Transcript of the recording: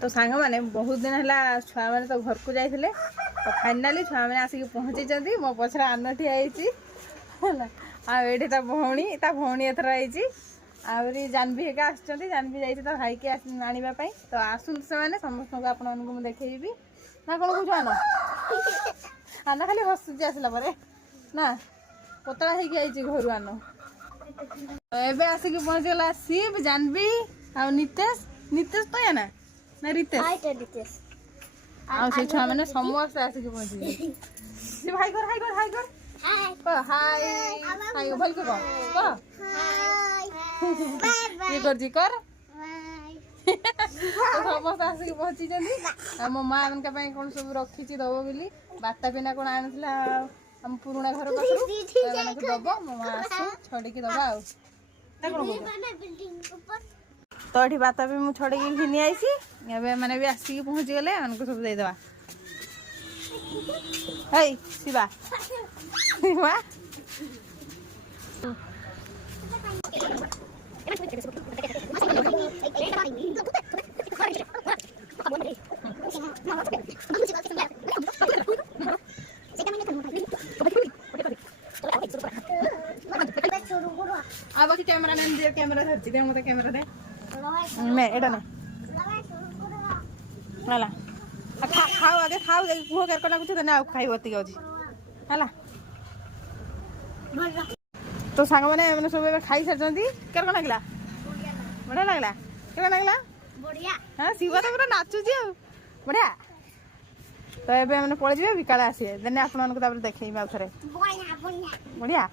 तो सांग मैंने बहुत दिन है छुआ मैंने तो घर को जाते तो फाइनाली छुआ मैंने आसिक पहुँची मो पचर आन ठिया आईटी भौणी एथर आई आहरी जानवी हेका आसुँच जानवी जाइए तो भाई के आने तो आसुन से समस्त को आपको देखी ना कौन कौन आना आना खाली हसुची आसला ना पतला होगी घर आन एबे आसिक पहुँचीगला शिव जानवी आ नितेश नितेश तो या ना रितेश आ छुआ मैंने समस्त आसिक पहुँची शिव हाई कर हाई कर हाई कर हाय हाय भल को ये कर जी कर समस्त आसिक पहुँची मो माँ मान कौन सब रखी दब बोली बाता पिना कौन आना हम पुराणा घर पास दब मो माँ आसू छड़ी दबा आ तो ये बाता भी मुझे छड़ी घिनी आई मैंने भी आसिक पहुँची गले सब देदेवा हे शिवा शिवा अब कैमरा नहीं दे कैमरा धरती दे मत कैमरा दे मैं एडा ना हला खाओ आगे खाओ मुह कर लागुछ तो ना खाई बती गौजी हला तो सांग मैंने सब खाई सारी केर कौन लगला बढ़िया लगला केन लगला बढ़िया हाँ शिवा तो पूरा नाचुची आ बढ़िया तो ये मैंने पलि विकाल आसे देने आपको देखे आउ थे बढ़िया